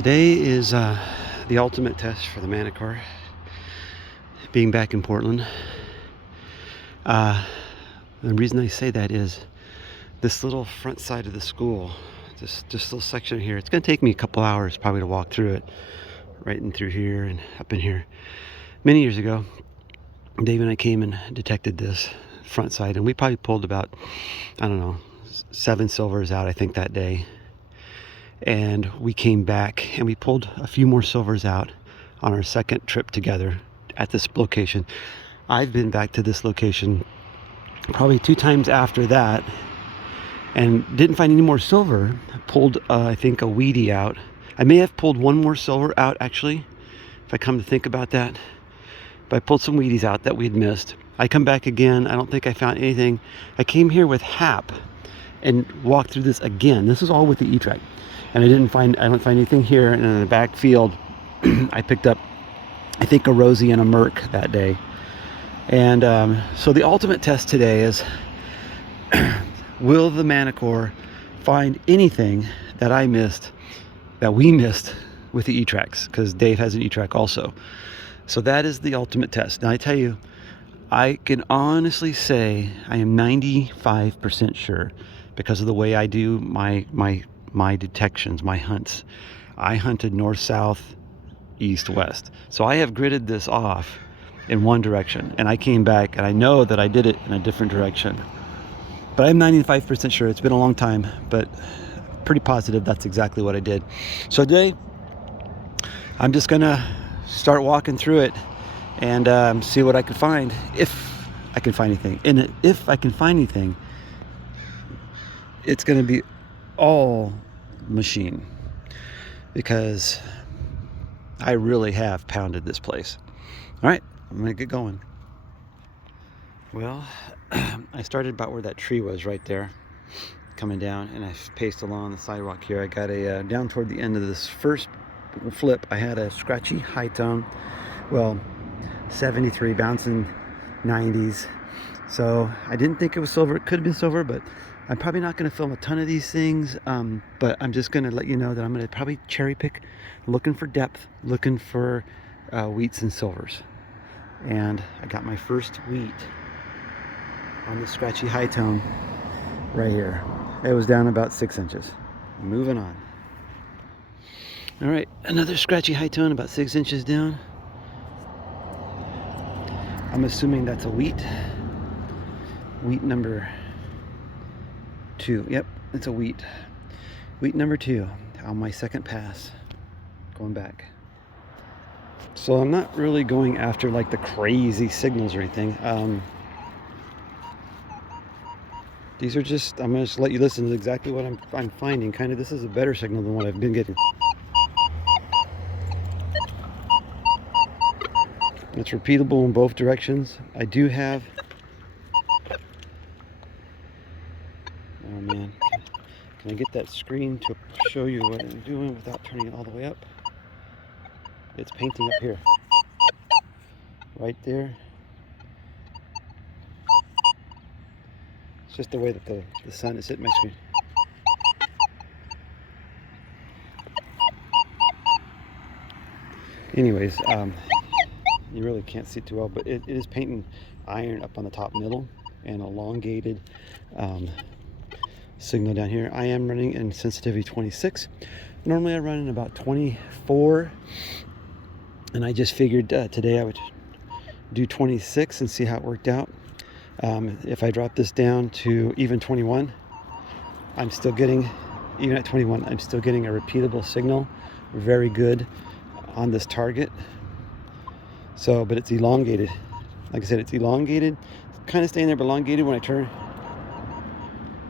Today is the ultimate test for the Manticore, being back in Portland. The reason I say that is this little front side of the school, this little section here, it's going to take me a couple hours probably to walk through it, right in through here and up in here. Many years ago, Dave and I came and detected this front side, and we probably pulled about, I don't know, 7 silvers out, I think, that day. And we came back and we pulled a few more silvers out on our second trip together at this location. I've been back to this location probably 2 times after that and didn't find any more silver. I pulled, I think, a weedy out. I may have pulled one more silver out, actually, if I come to think about that. But I pulled some weedies out that we'd missed. I come back again. I don't think I found anything. I came here with Hap and walked through this again. This is all with the E-trac. And I don't find anything here. And in the back field, I picked up, I think, a Rosie and a Merc that day. And so the ultimate test today is, will the Manticore find anything that I missed, that we missed with the E-tracs? Because Dave has an E-trac also. So that is the ultimate test. Now I tell you, I can honestly say I am 95% sure, because of the way I do my detections, my hunts. I hunted north, south, east, west. So I have gridded this off in one direction, and I came back and I know that I did it in a different direction. But I'm 95% sure. It's been a long time, but pretty positive that's exactly what I did. So today, I'm just gonna start walking through it and see what I can find, if I can find anything. And if I can find anything, it's gonna be all machine, because I really have pounded this place. All right, I'm gonna get going. Well, I started about where that tree was right there, coming down, and I paced along the sidewalk here. I got a down toward the end of this first flip, I had a scratchy high tone, well, 73 bouncing 90s. So I didn't think it was silver. It could have been silver, but I'm probably not going to film a ton of these things, but I'm just going to let you know that I'm going to probably cherry pick, looking for depth, looking for wheats and silvers. And I got my first wheat on the scratchy high tone right here. It was down about 6 inches. Moving on. All right, another scratchy high tone, about 6 inches down. I'm assuming that's a wheat. Wheat number 2. Yep, it's a wheat. Wheat number 2 on my second pass, going back. So I'm not really going after like the crazy signals or anything. These are just, I'm gonna just let you listen to exactly what I'm finding. Kind of, this is a better signal than what I've been getting. It's repeatable in both directions. I do have, oh man, can I get that screen to show you what I'm doing without turning it all the way up? It's painting up here, right there. It's just the way that the sun is hitting my screen. Anyways, you really can't see it too well, but it is painting iron up on the top middle and elongated signal down here. I am running in sensitivity 26. Normally I run in about 24, and I just figured today I would do 26 and see how it worked out. If I drop this down to even 21, I'm still getting, even at 21, I'm still getting a repeatable signal, very good on this target. So, but it's elongated. Like I said, it's elongated. It's kind of staying there, but elongated when I turn.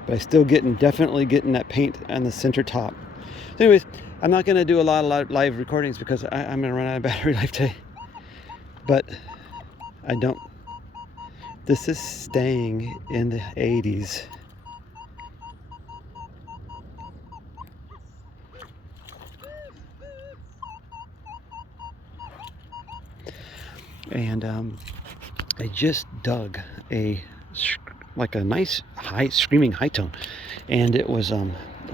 But I still definitely getting that paint on the center top. So anyways, I'm not going to do a lot of live recordings because I'm going to run out of battery life today. But I don't. This is staying in the 80s. And I just dug like a nice high screaming high tone, and it was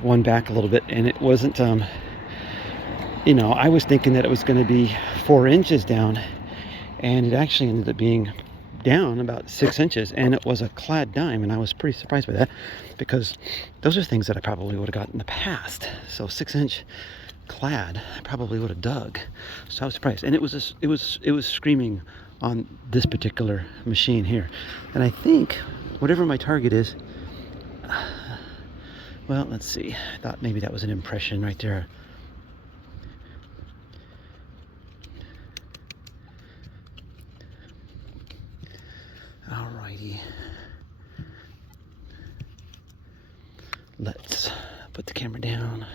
one back a little bit, and it wasn't you know, I was thinking that it was going to be 4 inches down, and it actually ended up being down about 6 inches, and it was a clad dime, and I was pretty surprised by that, because those are things that I probably would have got in the past. So 6-inch clad, I probably would have dug. So I was surprised, and it was screaming on this particular machine here. And I think whatever my target is, well, let's see, I thought maybe that was an impression right there. Alrighty, let's put the camera down.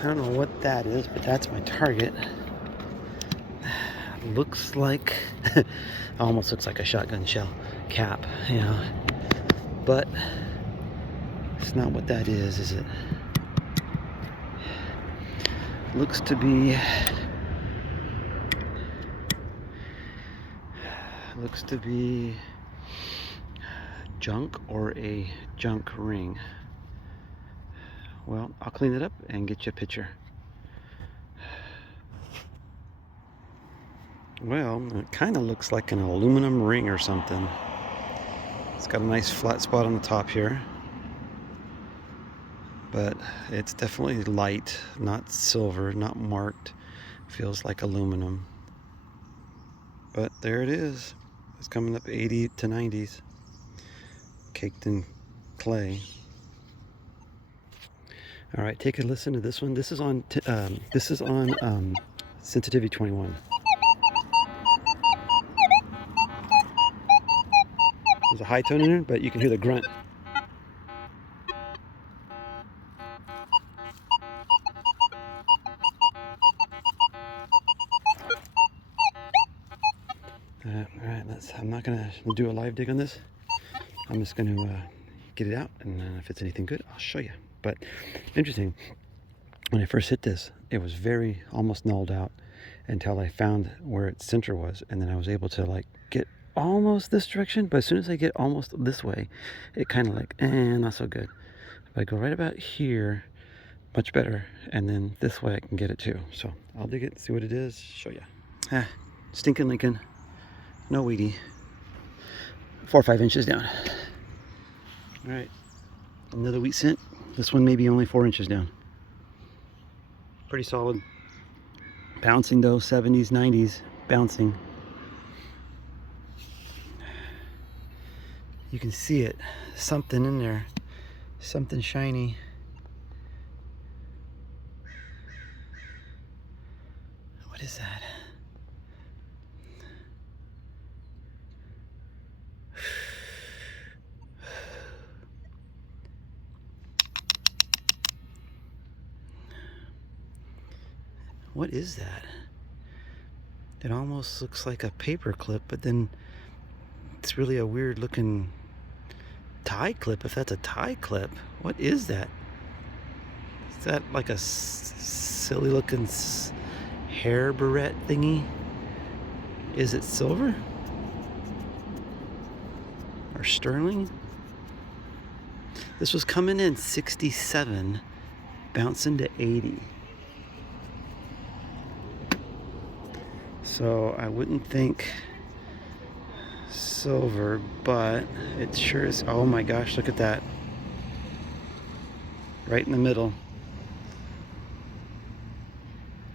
I don't know what that is, but that's my target. Looks like, almost looks like a shotgun shell cap, you know, but it's not what that is it? Looks to be junk, or a junk ring. Well, I'll clean it up and get you a picture. Well, it kind of looks like an aluminum ring or something. It's got a nice flat spot on the top here, but it's definitely light, not silver, not marked. Feels like aluminum. But there it is. It's coming up 80 to 90s, caked in clay. All right, take a listen to this one. This is on sensitivity 21. There's a high tone in there, but you can hear the grunt. All right, I'm not gonna do a live dig on this. I'm just gonna get it out, and if it's anything good, I'll show you. But interesting, when I first hit this, it was very almost nulled out until I found where its center was, and then I was able to like get almost this direction. But as soon as I get almost this way, it kind of like, not so good. If I go right about here, much better, and then this way I can get it too. So I'll dig it, see what it is, show you. Stinking Lincoln, no weedy, 4 or 5 inches down. All right, another wheat cent. This one may be only 4 inches down. Pretty solid. Bouncing though, 70s, 90s, bouncing. You can see it, something in there, something shiny. What is that? What is that? It almost looks like a paper clip, but then it's really a weird looking tie clip, if that's a tie clip. What is that? Is that like a silly looking hair barrette thingy? Is it silver? Or sterling? This was coming in 67, bouncing to 80. So I wouldn't think silver, but it sure is. Oh my gosh, look at that. Right in the middle.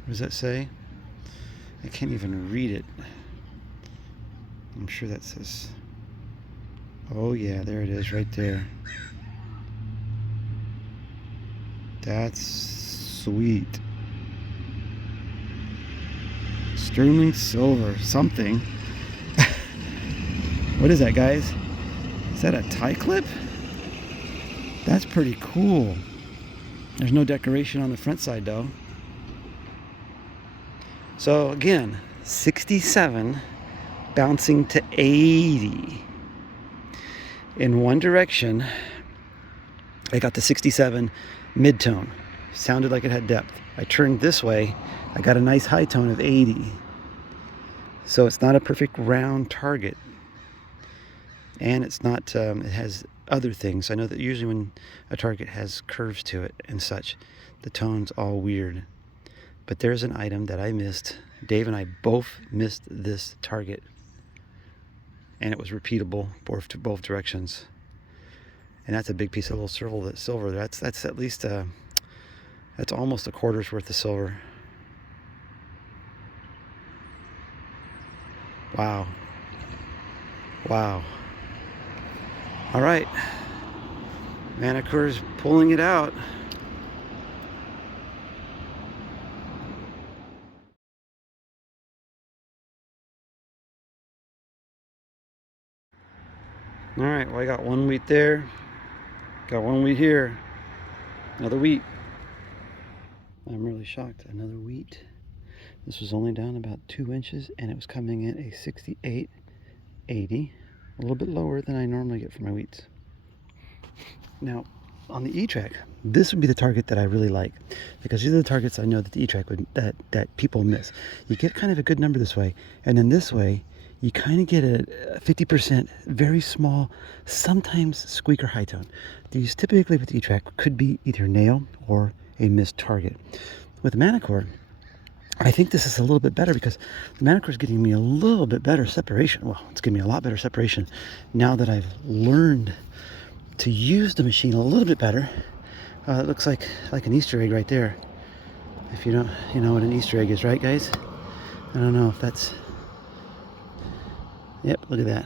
What does that say? I can't even read it. I'm sure that says, oh yeah, there it is right there. That's sweet. Sterling silver, something. What is that, guys? Is that a tie clip? That's pretty cool. There's no decoration on the front side though. So again, 67 bouncing to 80. In one direction, I got the 67 mid-tone. Sounded like it had depth. I turned this way, I got a nice high tone of 80. So it's not a perfect round target. And it's not, it has other things. I know that usually when a target has curves to it and such, the tone's all weird. But there's an item that I missed. Dave and I both missed this target. And it was repeatable both directions. And that's a big piece of little silver. That's at least that's almost a quarter's worth of silver. Wow. Wow. All right. Manticore's pulling it out. All right, well, I got one wheat there. Got one wheat here. Another wheat. I'm really shocked. Another wheat. This was only down about 2 inches and it was coming in a 68, 80. A little bit lower than I normally get for my wheats. Now, on the E-trac, this would be the target that I really like because these are the targets I know that the E-trac would that people miss. You get kind of a good number this way, and then this way you kind of get a 50% very small, sometimes squeaker high tone. These typically with the E-trac could be either nail or a missed target. With the Manticore, I think this is a little bit better because the Manticore is getting me a little bit better separation. Well, it's giving me a lot better separation now that I've learned to use the machine a little bit better. It looks like an Easter egg right there. If you don't, you know what an Easter egg is, right, guys? I don't know if that's. Yep, look at that.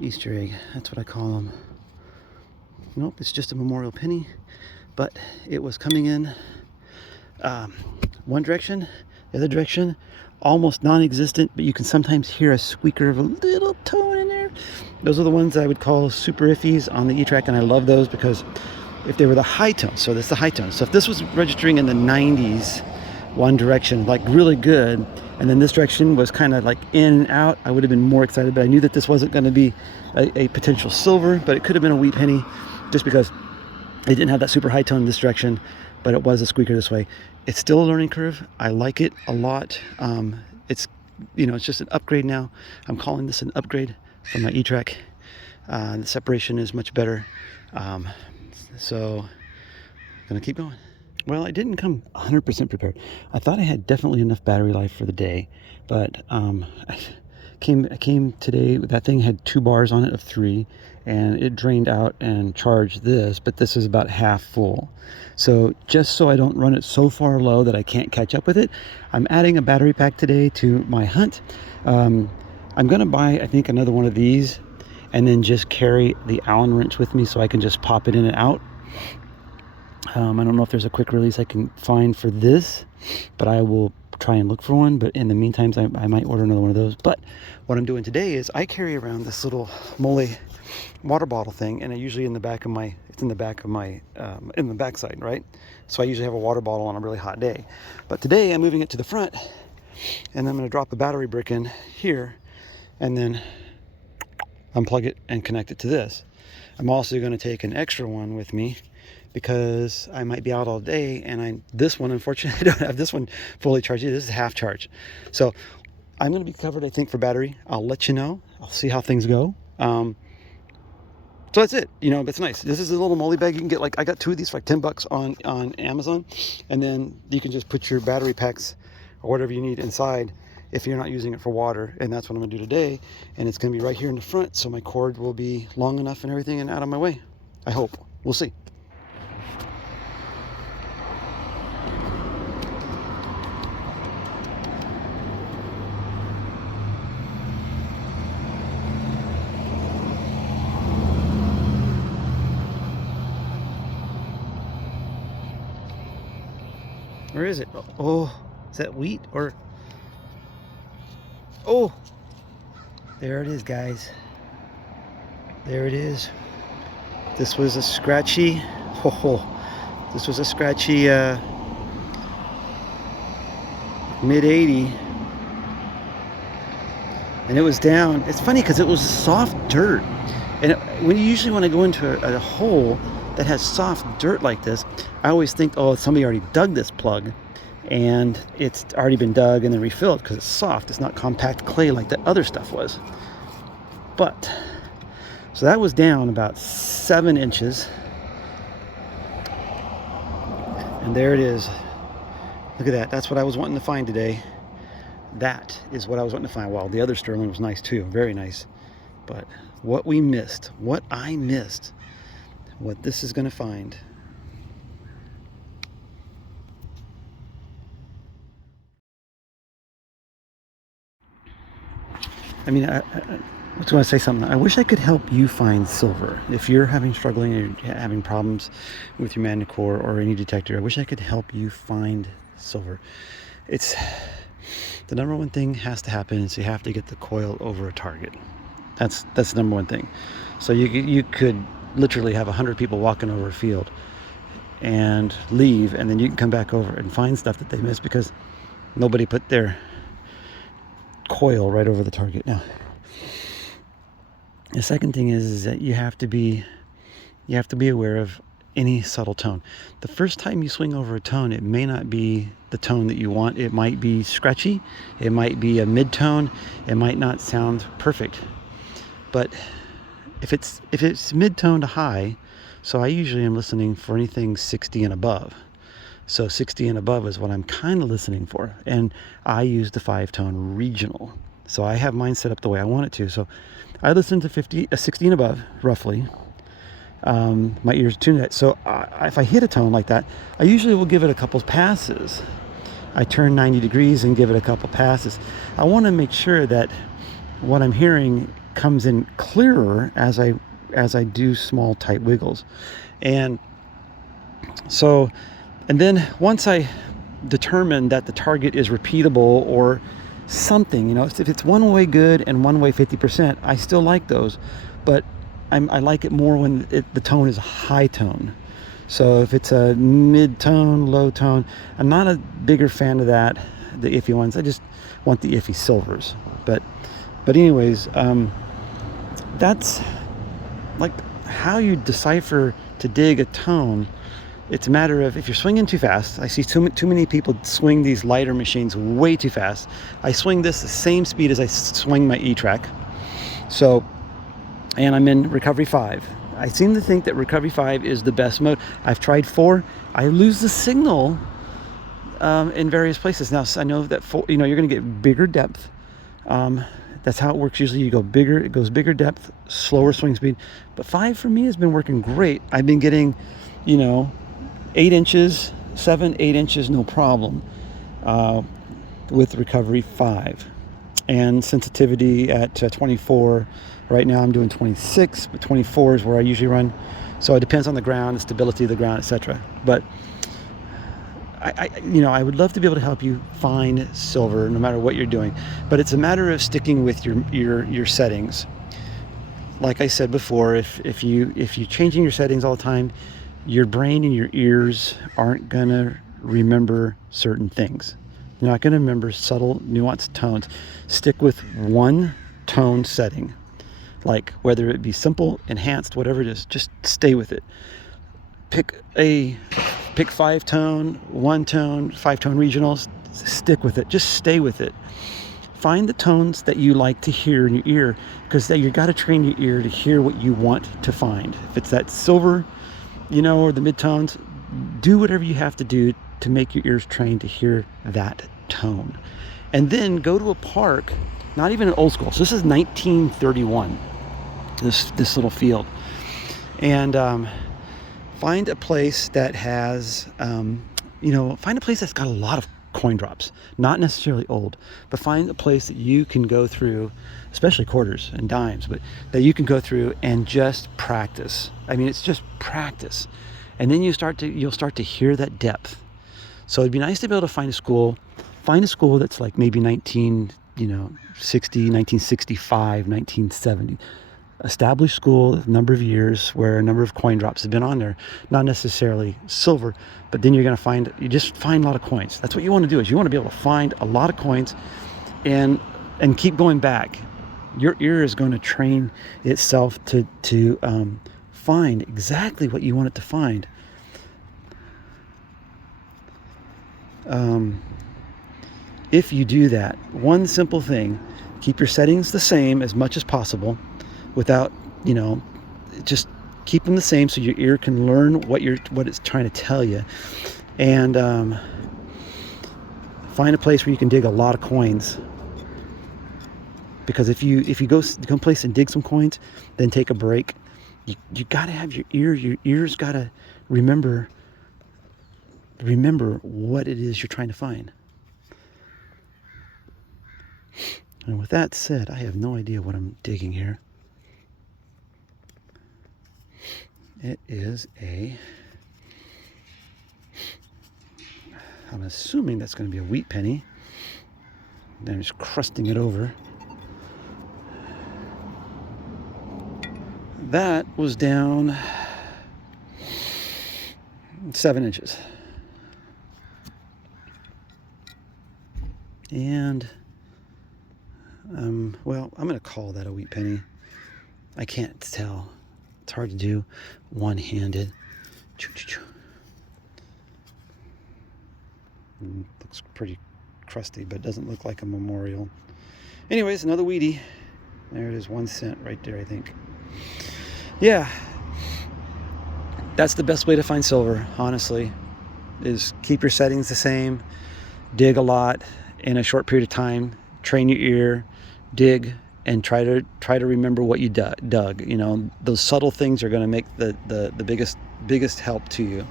Easter egg. That's what I call them. Nope, it's just a memorial penny, but it was coming in one direction, the other direction, almost non-existent, but you can sometimes hear a squeaker of a little tone in there. Those are the ones I would call super iffies on the E-trac, and I love those because if they were the high tone, so that's the high tone. So if this was registering in the 90s, one direction, like really good, and then this direction was kind of like in and out, I would have been more excited, but I knew that this wasn't going to be a potential silver, but it could have been a wheat penny just because it didn't have that super high tone in this direction, but it was a squeaker this way. It's still a learning curve. I like it a lot. It's, you know, it's just an upgrade now. I'm calling this an upgrade from my E-trac. The separation is much better. So I'm gonna keep going. Well, I didn't come 100% prepared. I thought I had definitely enough battery life for the day, but I came today. That thing had 2 bars on it of 3, and it drained out and charged this, but this is about half full. So just so I don't run it so far low that I can't catch up with it, I'm adding a battery pack today to my hunt. I'm gonna buy, I think, another one of these and then just carry the Allen wrench with me so I can just pop it in and out. I don't know if there's a quick release I can find for this, but I will try and look for one. But in the meantime, I might order another one of those. But what I'm doing today is I carry around this little Mole water bottle thing, and I usually in the back of my, in the backside, right? So I usually have a water bottle on a really hot day. But today I'm moving it to the front, and I'm going to drop a battery brick in here, and then unplug it and connect it to this. I'm also going to take an extra one with me because I might be out all day, and this one, unfortunately, I don't have this one fully charged. This is half charge. So I'm going to be covered, I think, for battery. I'll let you know. I'll see how things go. So that's it. You know, it's nice. This is a little molly bag. You can get, like, I got 2 of these for like $10 on Amazon, and then you can just put your battery packs or whatever you need inside if you're not using it for water. And that's what I'm going to do today. And it's going to be right here in the front, so my cord will be long enough and everything and out of my way. I hope. We'll see. Where is it? Oh, is that wheat or? Oh, There it is, guys. There it is. This was a scratchy, this was a scratchy mid 80, and it was down. It's funny because it was soft dirt, and when you usually want to go into a hole that has soft dirt like this, I always think, oh, somebody already dug this plug, and it's already been dug and then refilled because it's soft. It's not compact clay like the other stuff was. But so that was down about 7 inches, and there it is. Look at that. That's what I was wanting to find today. That is what I was wanting to find. Well, the other sterling was nice too, very nice. But what we missed, what I missed, what this is going to find. I mean, I was going to say something. I wish I could help you find silver. If you're struggling or having problems with your Manticore or any detector, I wish I could help you find silver. It's the number one thing has to happen is you have to get the coil over a target. That's the number one thing. So you could literally have 100 people walking over a field and leave, and then you can come back over and find stuff that they missed because nobody put their coil right over the target. Now, the second thing is that you have to be aware of any subtle tone. The first time you swing over a tone, it may not be the tone that you want. It might be scratchy, it might be a mid-tone, it might not sound perfect. But if it's mid-tone to high, so I usually am listening for anything 60 and above. So 60 and above is what I'm kind of listening for. And I use the 5-tone regional. So I have mine set up the way I want it to. So I listen to 60 and above, roughly. My ears tune that. So if I hit a tone like that, I usually will give it a couple passes. I turn 90 degrees and give it a couple passes. I want to make sure that what I'm hearing comes in clearer as I do small tight wiggles. And so, and then once I determine that the target is repeatable or something, if it's one way good and one way 50%, I still like those, but I like it more when the tone is a high tone. So if it's a mid-tone, low tone, I'm not a bigger fan of that, the iffy ones. I just want the iffy silvers. But anyways, that's like how you decipher to dig a tone. It's a matter of if you're swinging too fast. I see too many people swing these lighter machines way too fast. I swing this the same speed as I swing my E-trac. So, and I'm in recovery 5. I seem to think that recovery 5 is the best mode. I've tried 4. I lose the signal in various places. Now, I know that 4, you're going to get bigger depth. That's how it works. Usually you go bigger, it goes bigger depth, slower swing speed. But 5 for me has been working great. I've been getting, 8 inches, 7, 8 inches, no problem with recovery 5. And sensitivity at 24. Right now I'm doing 26, but 24 is where I usually run. So it depends on the ground, the stability of the ground, etc. But I would love to be able to help you find silver no matter what you're doing. But it's a matter of sticking with your settings. Like I said before, if you're changing your settings all the time, your brain and your ears aren't gonna remember certain things. You're not gonna remember subtle, nuanced tones. Stick with one tone setting. Like whether it be simple, enhanced, whatever it is, just stay with it. Pick 5-tone, 1-tone, 5-tone regionals, stick with it. Just stay with it. Find the tones that you like to hear in your ear, because you got to train your ear to hear what you want to find. If it's that silver, or the mid-tones, do whatever you have to do to make your ears trained to hear that tone. And then go to a park, not even an old school. So this is 1931, this little field. And find a place that has, find a place that's got a lot of coin drops, not necessarily old, but find a place that you can go through, especially quarters and dimes, but that you can go through and just practice. I mean, it's just practice. And then you'll start to hear that depth. So it'd be nice to be able to find a school that's like maybe 19, 1965, 1970. Established school, a number of years where a number of coin drops have been on there. Not necessarily silver, but then you just find a lot of coins. That's what you want to do, is you want to be able to find a lot of coins and keep going back. Your ear is going to train itself to find exactly what you want it to find. If you do that, one simple thing, keep your settings the same as much as possible without, just keep them the same so your ear can learn what it's trying to tell you. And find a place where you can dig a lot of coins. Because if you go place and dig some coins, then take a break, you got to have your ears got to remember what it is you're trying to find. And with that said, I have no idea what I'm digging here. It is I'm assuming that's going to be a wheat penny. Then I'm just crusting it over. That was down 7 inches. And well, I'm going to call that a wheat penny. I can't tell. It's hard to do one-handed. Looks pretty crusty, but it doesn't look like a memorial. Anyways, another wheatie. There it is, 1 cent right there, I think. Yeah, that's the best way to find silver, honestly, is keep your settings the same, dig a lot in a short period of time, train your ear, dig, and try to remember what you dug. Those subtle things are going to make the biggest help to you.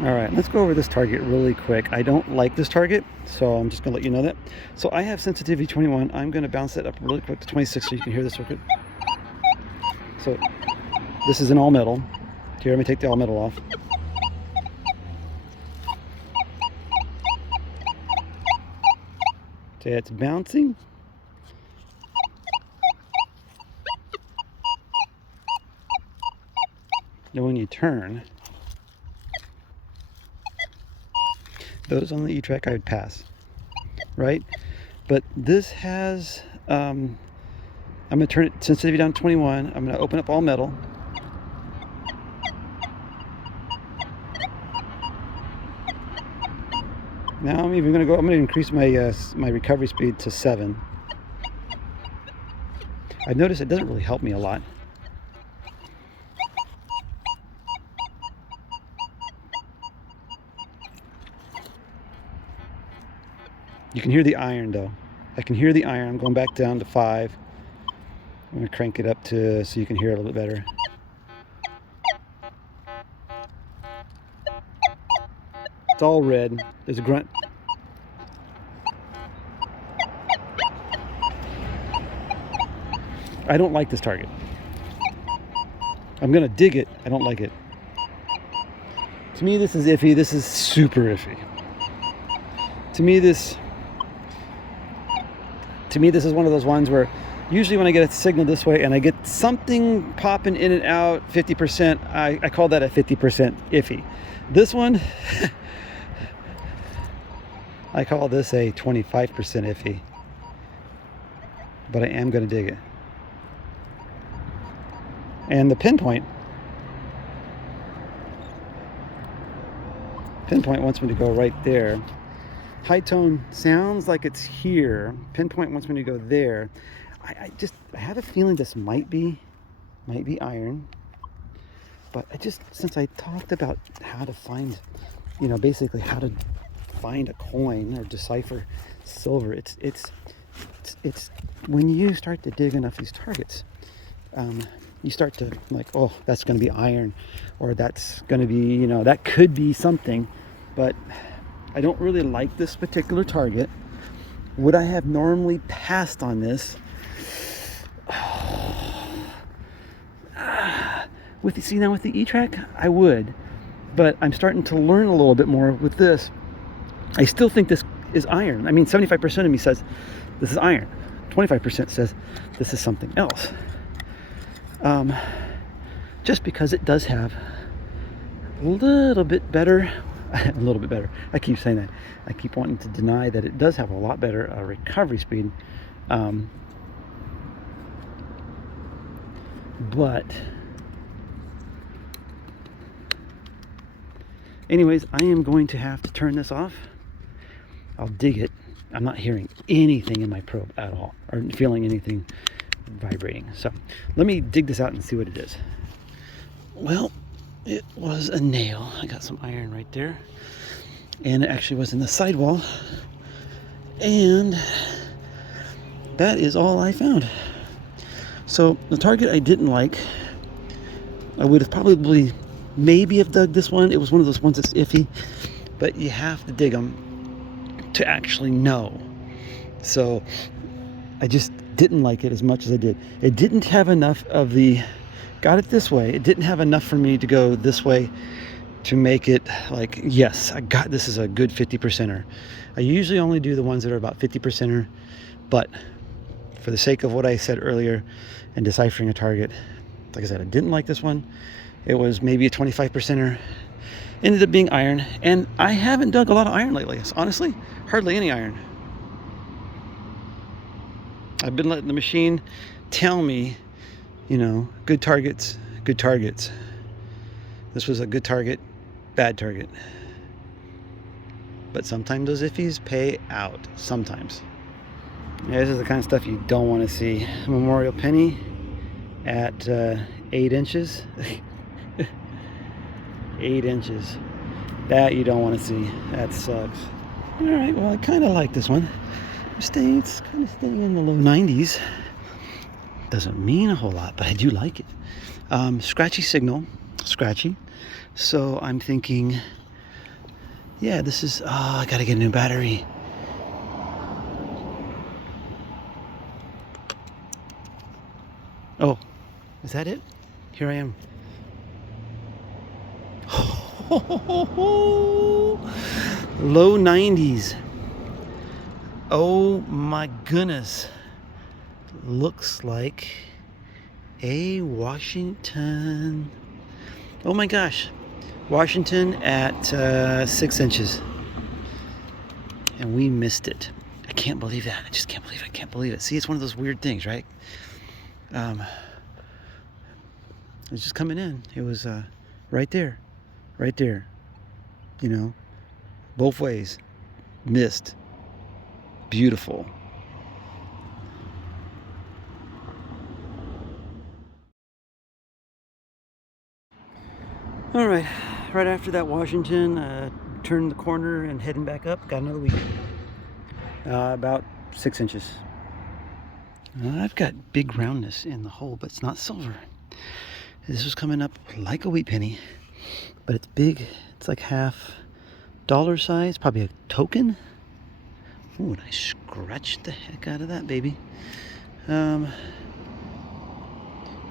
All right, let's go over this target really quick. I don't like this target, so I'm just going to let you know that. So I have sensitivity 21. I'm going to bounce that up really quick to 26 so you can hear this real quick. So this is an all metal. Here, let me take the all metal off. So it's bouncing. Now when you turn, those on the E-trac I would pass, right? But this has, I'm going to turn it sensitivity down to 21. I'm going to open up all metal. Now I'm going to increase my my recovery speed to 7. I've noticed it doesn't really help me a lot. You can hear the iron though. I can hear the iron. I'm going back down to 5. I'm going to crank it up so you can hear it a little bit better. It's all red. There's a grunt. I don't like this target. I'm going to dig it. I don't like it. To me, this is iffy. This is super iffy. To me, this is one of those ones where usually when I get a signal this way and I get something popping in and out 50%, I call that a 50% iffy. This one, I call this a 25% iffy. But I am going to dig it. And the pinpoint wants me to go right there. High tone sounds like it's here. Pinpoint wants me to go there. I have a feeling this might be iron. But since I talked about how to find, basically how to find a coin or decipher silver, it's when you start to dig enough these targets, you start to like, oh, that's going to be iron, or that's going to be, that could be something. But I don't really like this particular target. Would I have normally passed on this? With the E-trac, I would. But I'm starting to learn a little bit more with this. I still think this is iron. I mean, 75% of me says this is iron. 25% says this is something else. Just because it does have a little bit better, a little bit better. I keep saying that. I keep wanting to deny that it does have a lot better recovery speed. But anyways, I am going to have to turn this off. I'll dig it. I'm not hearing anything in my probe at all, or feeling anything vibrating. So let me dig this out and see what it is. Well, it was a nail. I got some iron right there, and it actually was in the sidewall, and that is all I found. So the target I didn't like, I would have probably maybe have dug this one. It was one of those ones that's iffy, but you have to dig them to actually know. So I just didn't like it as much as I did. It didn't have enough of the, got it this way, it didn't have enough for me to go this way to make it like, yes, I got, this is a good 50%er. I usually only do the ones that are about 50%er, but for the sake of what I said earlier and deciphering a target, like I said, I didn't like this one. It was maybe a 25%er. Ended up being iron, and I haven't dug a lot of iron lately. Honestly, hardly any iron. I've been letting the machine tell me, you know, good targets, good targets. This was a good target, bad target. But sometimes those iffies pay out, sometimes. Yeah, this is the kind of stuff you don't want to see. A memorial penny at 8 inches. 8 inches. That you don't want to see. That sucks. Alright, well, I kind of like this one. It's kind of staying in the low 90s. Doesn't mean a whole lot, but I do like it. Scratchy signal. Scratchy. So I'm thinking, yeah, this is, I gotta get a new battery. Oh, is that it? Here I am. Low 90s. Oh my goodness. Looks like a Washington. Oh my gosh. Washington at 6 inches. And we missed it. I can't believe that. I just can't believe it. I can't believe it. See, it's one of those weird things, right? It was just coming in. It was right there. Right there. You know, both ways. Missed. Beautiful. All right, right after that Washington, turned the corner and heading back up, got another weed. About 6 inches. I've got big roundness in the hole, but it's not silver. This was coming up like a wheat penny, but it's big. It's like half dollar size, probably a token. Ooh, and I scratched the heck out of that baby. All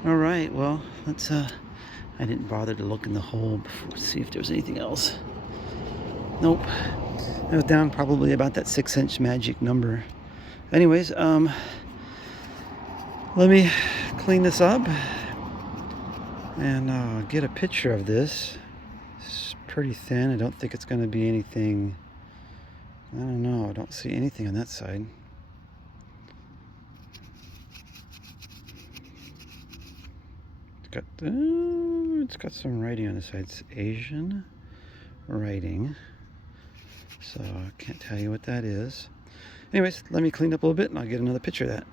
right, well, let's, I didn't bother to look in the hole before to see if there was anything else. Nope. I was down probably about that 6 inch magic number. Anyways, let me clean this up and get a picture of this. It's pretty thin. I don't think it's going to be anything. I don't know. I don't see anything on that side. It's got some writing on the side. It's Asian writing. So I can't tell you what that is. Anyways, let me clean up a little bit and I'll get another picture of that.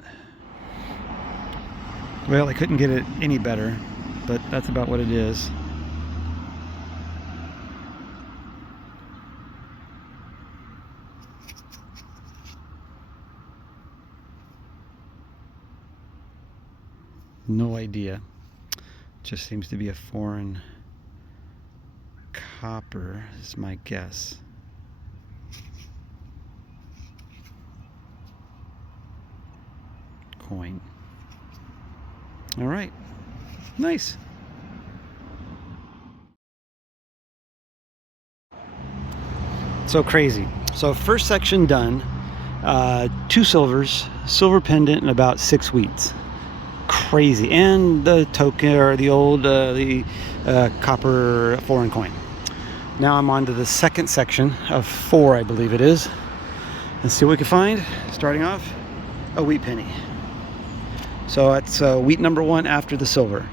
Well, I couldn't get it any better, but that's about what it is. No idea. Just seems to be a foreign copper, is my guess. Coin. All right. Nice. So crazy. So first section done. 2 silvers, silver pendant, and about 6 wheats. Crazy. And the token, or the old copper foreign coin. Now I'm on to the second section of 4, I believe it is. Let's see what we can find. Starting off, a wheat penny. So that's wheat number 1 after the silver.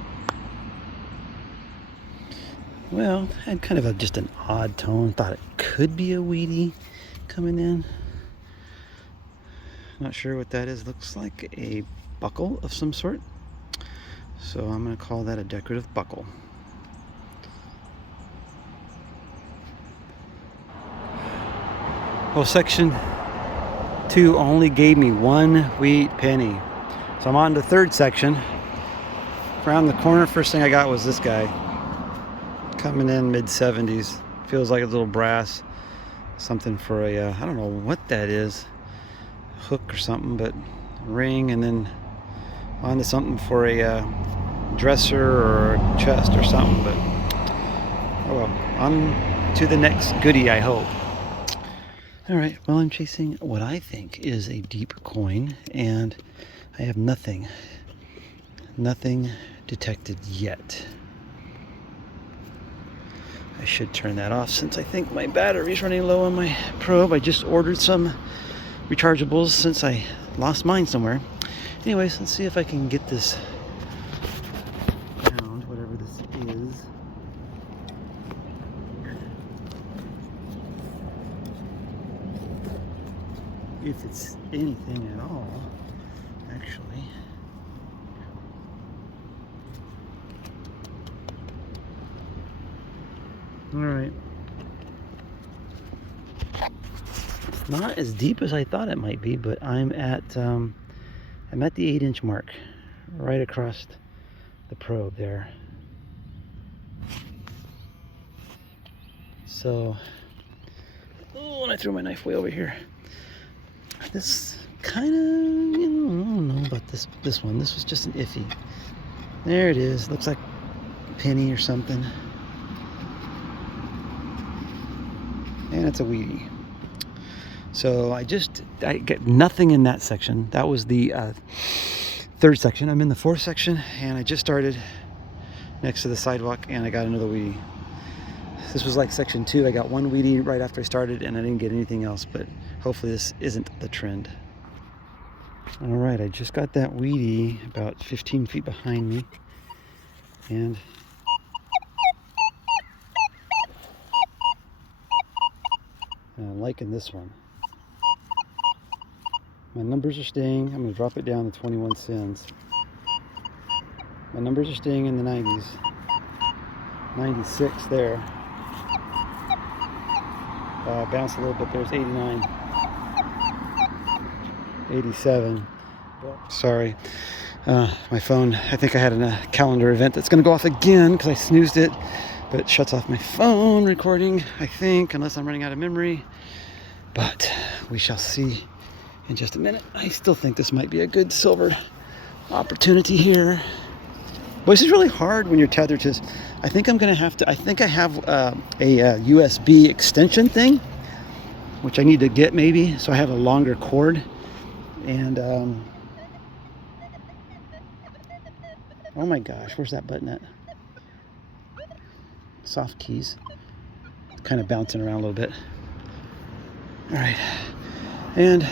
Well, had kind of just an odd tone. Thought it could be a wheatie coming in. Not sure what that is. Looks like a buckle of some sort. So I'm going to call that a decorative buckle. Well, section 2 only gave me 1 wheat penny. So I'm on to the third section. Around the corner, first thing I got was this guy. Coming in mid-70s. Feels like a little brass. Something for a, I don't know what that is. Hook or something, but ring, and then onto something for a dresser or a chest or something. But oh well, on to the next goodie, I hope. All right, well, I'm chasing what I think is a deep coin, and I have nothing detected yet. I should turn that off since I think my battery's running low on my probe. I just ordered some rechargeables since I lost mine somewhere. Anyways, let's see if I can get this found, whatever this is. If it's anything at all, actually. All right. It's not as deep as I thought it might be, but I'm at the 8-inch mark, right across the probe there. So, oh, and I threw my knife way over here. This kind of, I don't know about this one. This was just an iffy. There it is. Looks like a penny or something. And it's a wheatie. So I get nothing in that section. That was the third section. I'm in the fourth section, and I just started next to the sidewalk, and I got another wheatie. This was like section 2. I got 1 wheatie right after I started, and I didn't get anything else, but hopefully this isn't the trend. All right, I just got that wheatie about 15 feet behind me, and I'm liking this one. My numbers are staying. I'm going to drop it down to 21 cents. My numbers are staying in the 90s. 96 there. Bounced a little bit. There's 89. 87. Sorry. My phone, I think I had a calendar event that's going to go off again because I snoozed it. But it shuts off my phone recording, I think, unless I'm running out of memory. But we shall see in just a minute. I still think this might be a good silver opportunity here. Boy, this is really hard when you're tethered to this. I think I'm going to have to, I think I have a USB extension thing, which I need to get maybe, so I have a longer cord. And, oh my gosh, where's that button at? Soft keys. Kind of bouncing around a little bit. All right, and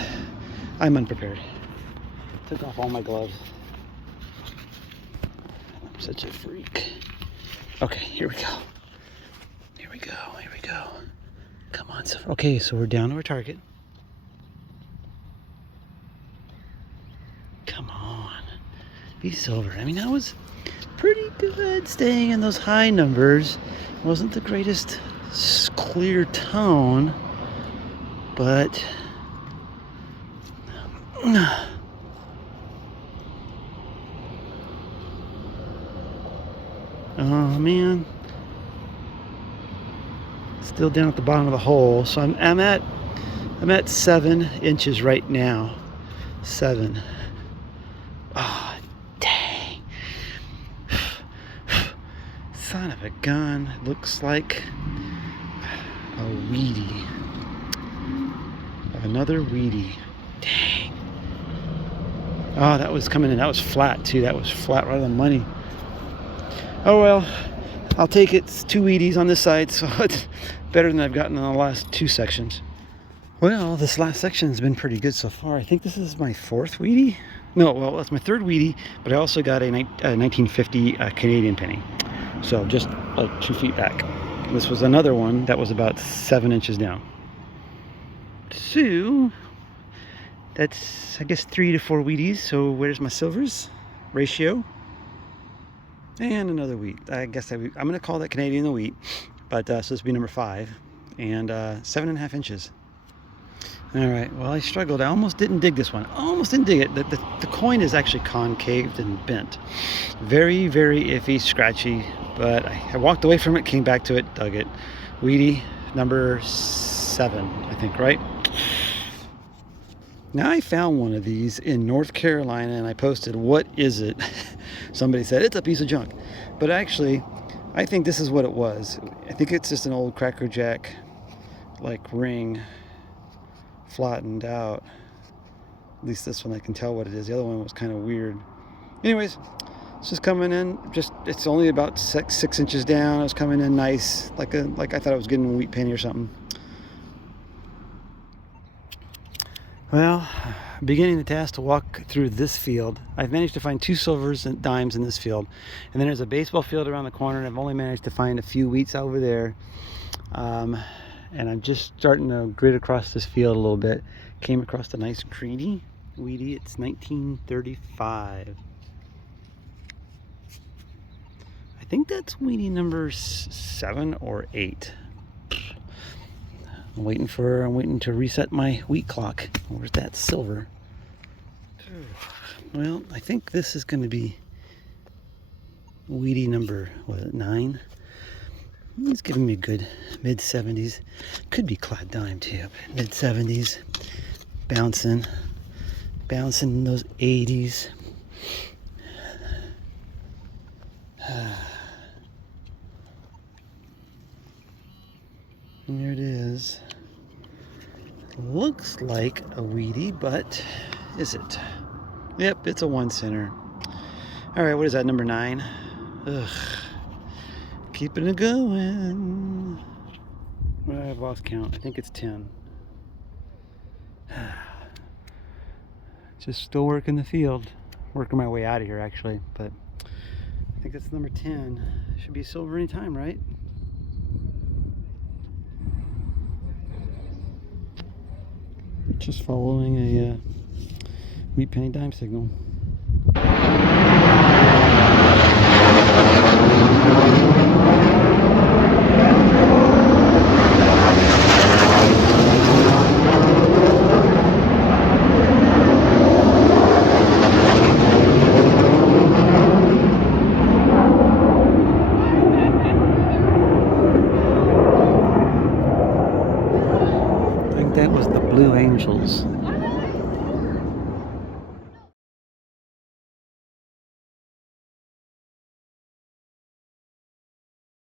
I'm unprepared. Took off all my gloves. I'm such a freak. Okay, here we go. Here we go. Here we go. Come on, silver. Okay, so we're down to our target. Come on, be silver. I mean, that was pretty good, staying in those high numbers. Wasn't the greatest clear tone, but oh man, still down at the bottom of the hole. So I'm at 7 inches right now. 7. Oh, dang. Son of a gun. Looks like a wheatie. Another weedy. Dang. Oh, that was coming in. That was flat too. That was flat right on the money. Oh well, I'll take it. It's 2 weedies on this side, so it's better than I've gotten in the last 2 sections. Well, this last section has been pretty good so far. I think this is my 4th weedy. No, well, that's my 3rd weedy, but I also got a 1950 Canadian penny. So just like 2 feet back. This was another one that was about 7 inches down. So that's, I guess, 3 to 4 weedies. So where's my silvers ratio? And another wheat. I guess I'm going to call that Canadian the wheat. But so this will be number 5. And 7.5 inches. All right, well, I struggled. I almost didn't dig this one. Almost didn't dig it. The coin is actually concaved and bent. Very, very iffy, scratchy. But I walked away from it, came back to it, dug it. Weedy, number 7, I think, right? Now, I found one of these in North Carolina, and I posted, what is it? Somebody said, it's a piece of junk. But actually, I think this is what it was. I think it's just an old Cracker Jack, like, ring, flattened out. At least this one I can tell what it is. The other one was kind of weird. Anyways, it's just coming in. It's only about 6 inches down. It was coming in nice, like I thought I was getting a wheat penny or something. Well, beginning the task to walk through this field. I've managed to find 2 silvers and dimes in this field, and then there's a baseball field around the corner, and I've only managed to find a few wheats over there. And I'm just starting to grid across this field a little bit. Came across a nice greedy weedy. It's 1935. I think that's weedy number 7 or 8. I'm waiting to reset my wheat clock. Where's that silver? Well, I think this is going to be weedy number, what is it, 9? It's giving me a good mid-70s. Could be clad dime too, but mid-70s. Bouncing in those 80s. And there it is. Looks like a weedy, but is it? Yep, it's a 1 center. All right, what is that, number 9? Ugh. Keeping it going. Well, I've lost count. I think it's 10. Just still working the field. Working my way out of here, actually. But I think that's number 10. Should be silver anytime, right? Just following a wheat penny dime signal.